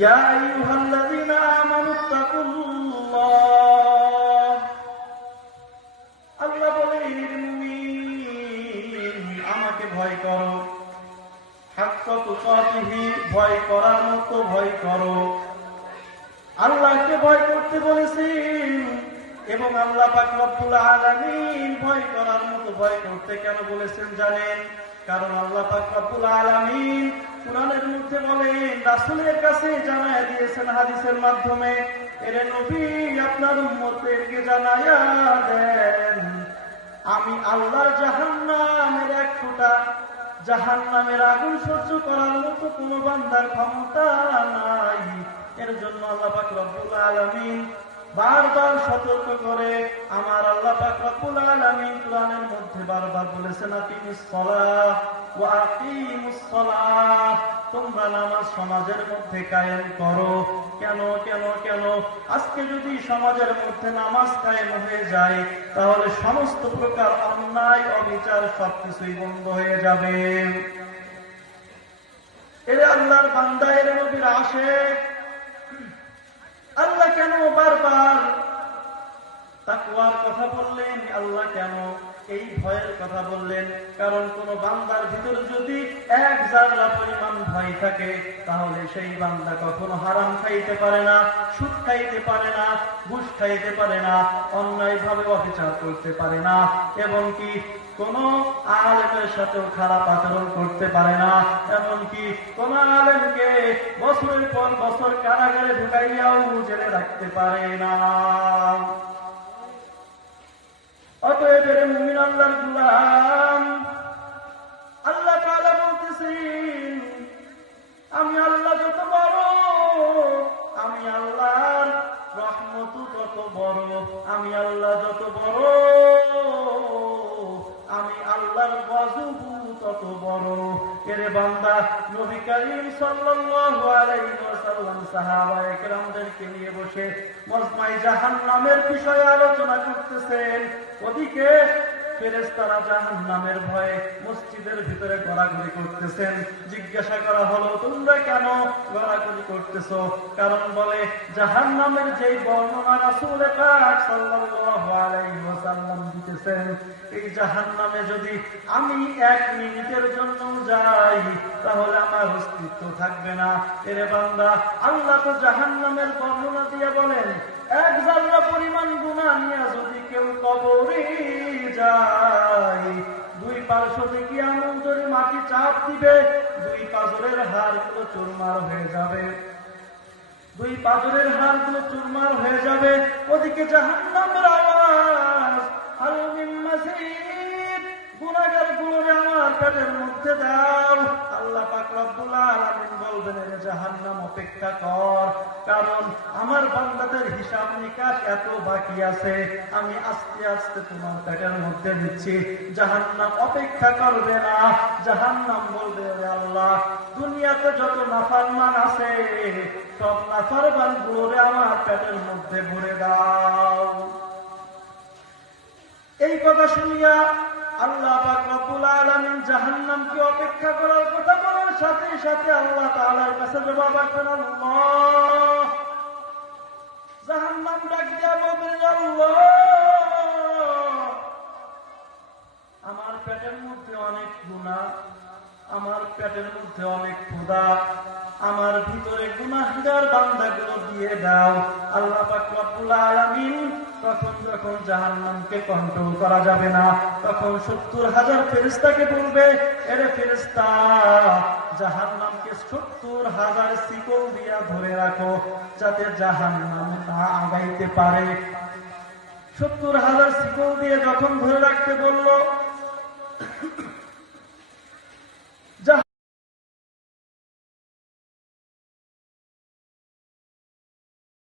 ইয়া আইয়ুহাল্লাযীনা আমানুত্তাকুল্লাহ, আল্লাহ বলেন মুমিন আমাকে ভয় করো, হাক্কা তুকাতিহি ভয় করার মতো ভয় করো। আল্লাহকে ভয় করতে বলেছেন এবং আল্লাহ পাক রব্বুল আলামিন ভয় করার মতো ভয় করতে কেন বলেছেন জানেন? কারণ আল্লাহ পাক রব্বুল আলামিন কুরআনের মধ্যে বলেন, রাসূলের কাছে জানায়া দিয়েছেন হাদিসের মাধ্যমে, এরে নবী আপনার উম্মতদেরকে জানায়া দেন আমি আল্লাহর জাহান্নামের এক ফোঁটা জাহান্নামের আগুন সহ্য করার মতো কোনো বান্দার ক্ষমতা নাই। এর জন্য আল্লাহ পাক রব্বুল আলামিন বারবার সতর্ক করে আমার আল্লাহ পাক রব্বুল আলামিন কুরআনের মধ্যে বারবার বলেছেন, আকিমিস সালাহ ওয়া আকিমুস সালাহ, তোমরা নামাজ সমাজের মধ্যে কায়েম করো। কেন কেন কেন? আজকে যদি সমাজের মধ্যে নামাজ কায়েম হয়ে যায় তাহলে সমস্ত প্রকার অন্যায় অবিচার সবকিছুই বন্ধ হয়ে যাবে। এরে আল্লাহর বান্দা, এরে নবীর আশিক, আল্লাহ কেন বারবার তাকওয়ার কথা বললেন? আল্লাহ কেন এই ভয়ের কথা বললেন? কারণ কোন বান্দার ভিতর যদি এক জাররা পরিমাণ ভয় থাকে তাহলে সেই বান্দা কখনো হারাম খাইতে পারে না, সুদ খাইতে পারে না, ঘুষ খাইতে পারে না, অন্যায় ভাবে অবিচার করতে পারে না, এবং কি কোন আলেমের সাথেও খারাপ আচরণ করতে পারে না, এমনকি কোন আলেমকে বছরের পর বছর কারাগারে ঢুকাইয়াও জেলে রাখতে পারে না। অতএব মুমিন আল্লাহর গোলাম, আল্লাহ তাআলা বলতেছেন আমি আল্লাহ যত বড়, আমি আল্লাহর রহমত তত বড়, আমি আল্লাহ যত বড়, আমি আল্লাহর গজব তত বড়। এরে বান্দা, নবী করিম সাল্লাল্লাহু আলাইহি ওয়াসাল্লাম সাহাবায়ে কেরামদেরকে নিয়ে বসে মজমায়ে জাহান্নামের বিষয়ে আলোচনা করতেছেন। ওদিকে ফেরেশতারা জাহান্নামের ভয়ে মসজিদের ভিতরে ঘোরাঘুরি করতেছেন। জিজ্ঞাসা করা হলো, তোমরা কেন ঘোরাঘুরি করতেছো? কারণ বলে জাহান্নামের যেই বর্ণনা রাসূল পাক সাল্লাল্লাহু আলাইহি ওয়াসাল্লাম দিতেছেন, এই জাহান্নামে যদি আমি 1 মিনিটের জন্য যাই তাহলে আমার অস্তিত্ব থাকবে না। এরে বান্দা, আল্লাহ তো জাহান্নামের বর্ণনা দিয়ে বলেন, 1 জাররা পরিমাণ গুনাহ নিয়ে যদি কেউ কবরে যায়, 2 পার্শ্ব থেকে এমন করে মাটি চাপ দিবে, 2 পাঁজরের হাড়গুলো চুরমার হয়ে যাবে, 2 পাঁজরের হাড়গুলো চুরমার হয়ে যাবে। ওদিকে জাহান্নামের আওয়াজ, হাল মিন মাজিদ, গুনাহগার গুলোরে আমার পেটের মধ্যে দাও। আল্লাহ পাক রব্বুল আলামিন বলবেন, এরে জাহান্নাম অপেক্ষা কর, কারণ আমার বান্দাদের হিসাব নিকাশ এত বাকি আছে, আমি আস্তে আস্তে তোমার পেটের মধ্যে দিচ্ছি। জাহান্নাম অপেক্ষা করবে না, জাহান্নাম বলবে, ওরে আল্লাহ দুনিয়াতে যত নাফরমান আছে সব নাফরমান গুলোরে আমার পেটের মধ্যে ভরে দাও। এই কথা শুনিয়া আল্লাহ পাক রব্বুল আলামিন জাহান্নামকে অপেক্ষা করার কথা বলার সাথে সাথে আল্লাহ তাআলার কাছে জবাব রাখেন, আল্লাহ। জাহান্নাম ডাক দিয়া বলবেন, আল্লাহ আমার পেটের মধ্যে অনেক গুনাহ, আমার পেটের মধ্যে অনেক ক্ষুধা, আমার ভিতরে গুনাহগার বান্দাগুলো দিয়ে দাও। আল্লাহ পাক রব্বুল আলামিন তখন যখন জাহান্নামকে কন্ট্রোল করা যাবে না, তখন 70,000 ফেরেশতাকে বলবে, এরে ফেরেশতা জাহান্নামকে 70,000 শিকল দিয়া ধরে রাখো, যাতে জাহান্নাম না আগাইতে পারে। 70,000 শিকল দিয়ে যখন ধরে রাখতে বলল,